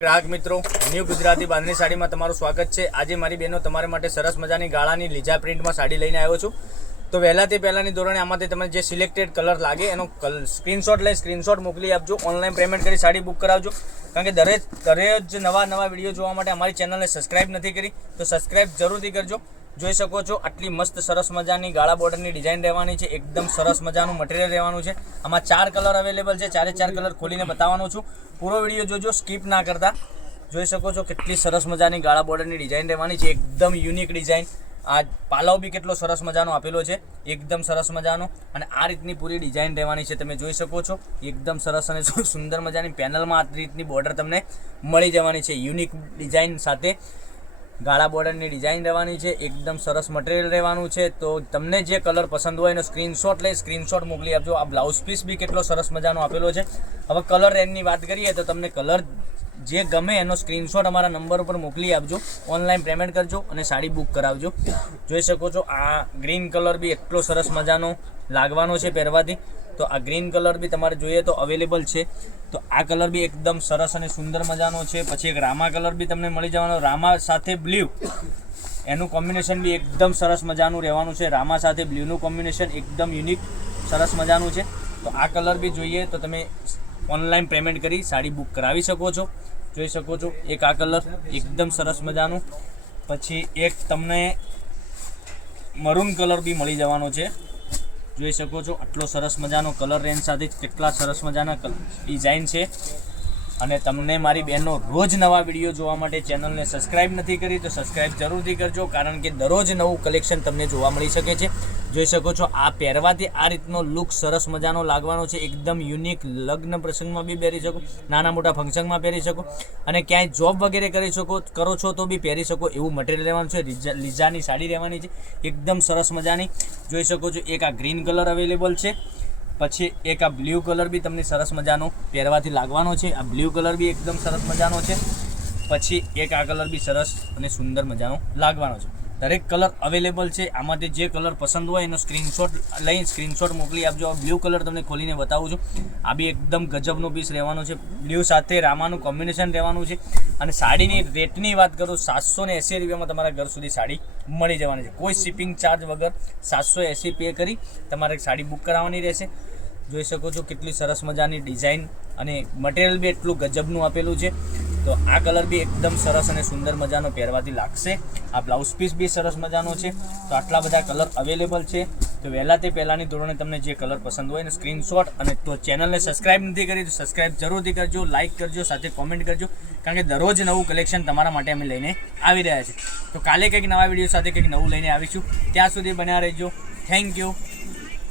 ગ્રાહક મિત્રો ન્યૂ ગુજરાતી બાંધણી સાડીમાં તમારું સ્વાગત છે। આજે મારી બહેનો તમારા માટે સરસ મજાની ગાળાની લીજા પ્રિન્ટમાં સાડી લઈને આવ્યો છું। તો વહેલાથી પહેલાની ધોરણે આમાંથી તમને જે સિલેક્ટેડ કલર લાગે એનો સ્ક્રીનશોટ લઈ સ્ક્રીનશોટ મોકલી આપજો। ઓનલાઈન પેમેન્ટ કરી સાડી બુક કરાવજો, કારણ કે દરેક નવા વિડીયો જોવા માટે અમારી ચેનલને સબસ્ક્રાઇબ નથી કરી તો સબસ્ક્રાઇબ જરૂરથી કરજો। જોઈ શકો છો આટલી મસ્ત સરસ મજાની ગાળા બોર્ડરની ડિઝાઇન રહેવાની છે। એકદમ સરસ મજાનું મટીરિયલ રહેવાનું છે। આમાં 4 કલર અવેલેબલ છે। 4 કલર ખોલીને બતાવવાનો છું। પૂરો વિડીયો જોજો, સ્કીપ ના કરતા। જોઈ શકો છો કેટલી સરસ મજાની ગાળા બોર્ડરની ડિઝાઇન રહેવાની છે। એકદમ યુનિક ડિઝાઇન। આ પાલવ બી કેટલો સરસ મજાનો આપેલો છે, એકદમ સરસ મજાનો। અને આ રીતની પૂરી ડિઝાઇન રહેવાની છે, તમે જોઈ શકો છો। એકદમ સરસ અને સુંદર મજાની પેનલમાં આ રીતની બોર્ડર તમને મળી જવાની છે, યુનિક ડિઝાઇન સાથે ગાળા બોર્ડરની ડિઝાઇન રહેવાની છે। એકદમ સરસ મટીરિયલ રહેવાનું છે। તો તમને જે કલર પસંદ હોય એનો સ્ક્રીનશોટ લઈ સ્ક્રીનશોટ મોકલી આપજો। આ બ્લાઉઝ પીસ બી કેટલો સરસ મજાનો આપેલો છે। હવે કલર રેન્જની વાત કરીએ તો તમને કલર જે ગમે એનો સ્ક્રીનશોટ અમારા નંબર ઉપર મોકલી આપજો। ઓનલાઈન પેમેન્ટ કરજો અને સાડી બુક કરાવજો। જોઈ શકો છો આ ગ્રીન કલર બી એટલો સરસ મજાનો લાગવાનો છે પહેરવાથી। તો આ ગ્રીન કલર બી તમારે જોઈએ તો અવેલેબલ છે। તો આ કલર બી એકદમ સરસ અને સુંદર મજાનો છે। પછી એક રામા કલર બી તમને મળી જવાનો, રામા સાથે બ્લુ, એનું કોમ્બિનેશન બી એકદમ સરસ મજાનું રહેવાનું છે। રામા સાથે બ્લુનું કોમ્બિનેશન એકદમ યુનિક સરસ મજાનું છે। તો આ કલર બી જોઈએ તો તમે ઓનલાઈન પેમેન્ટ કરી સાડી બુક કરાવી શકો છો। જોઈ શકો છો એક આ કલર એકદમ સરસ મજાનું। પછી એક તમને મરૂન કલર બી મળી જવાનો છે। જોઈ શકો છો આટલો સરસ મજાનો કલર રેન્જ સાથે કેટલા સરસ મજાના ડિઝાઇન છે। અને તમને મારી બહેનનો રોજ નવા વિડીયો જોવા માટે ચેનલને સબસ્ક્રાઇબ નથી કરી તો સબસ્ક્રાઇબ જરૂરથી કરજો, કારણ કે દરરોજ નવું કલેક્શન તમને જોવા મળી શકે છે। જોઈ શકો છો આ પહેરવાથી આ રીતનો લુક સરસ મજાનો લાગવાનો છે, એકદમ યુનિક। લગ્ન પ્રસંગમાં બી પહેરી શકો, નાના મોટા ફંક્શનમાં પહેરી શકો, અને ક્યાંય જોબ વગેરે કરો છો તો બી પહેરી શકો એવું મટીરિયલ રહેવાનું છે। લીજાની સાડી રહેવાની છે, એકદમ સરસ મજાની। જોઈ શકો છો એક આ ગ્રીન કલર અવેલેબલ છે। પછી એક આ બ્લુ કલર બી તમને સરસ મજાનો પહેરવાથી લાગવાનો છે। આ બ્લુ કલર બી એકદમ સરસ મજાનો છે। પછી એક આ કલર બી સરસ અને સુંદર મજાનો લાગવાનો છે। દરેક કલર અવેલેબલ છે। આમાંથી જે કલર પસંદ હોય એનો સ્ક્રીનશોટ લઈ સ્ક્રીનશોટ મોકલી આપજો। બ્લુ કલર તમને ખોલીને બતાવું છું। આ બી એકદમ ગજબનો પીસ રહેવાનો છે, બ્લુ સાથે રામાનું કોમ્બિનેશન રહેવાનું છે। અને સાડીની રેટની વાત કરું 780 રૂપિયામાં તમારા ઘર સુધી સાડી મળી જવાની છે। કોઈ શિપિંગ ચાર્જ વગર 780 પે કરી તમારે સાડી બુક કરાવવાની રહેશે। જોઈ શકો છો કેટલી સરસ મજાની ડિઝાઇન અને મટીરિયલ બી એટલું ગજબનું આપેલું છે। તો આ કલર બી એકદમ સરસ અને સુંદર મજાનો પહેરવાથી લાગશે। આ બ્લાઉઝ પીસ બી સરસ મજાનો છે। તો આટલા બધા કલર અવેલેબલ છે। તો વહેલાથી પહેલાંની ધોરણે તમને જે કલર પસંદ હોય એને સ્ક્રીનશોટ, અને તો ચેનલને સબસ્ક્રાઇબ નથી કરી તો સબસ્ક્રાઇબ જરૂરથી કરજો, લાઇક કરજો, સાથે કોમેન્ટ કરજો, કારણ કે દરરોજ નવું કલેક્શન તમારા માટે અમે લઈને આવી રહ્યા છીએ। તો કાલે કંઈક નવા વિડીયો સાથે કંઈક નવું લઈને આવીશું। ત્યાં સુધી બન્યા રહેજો। Thank you.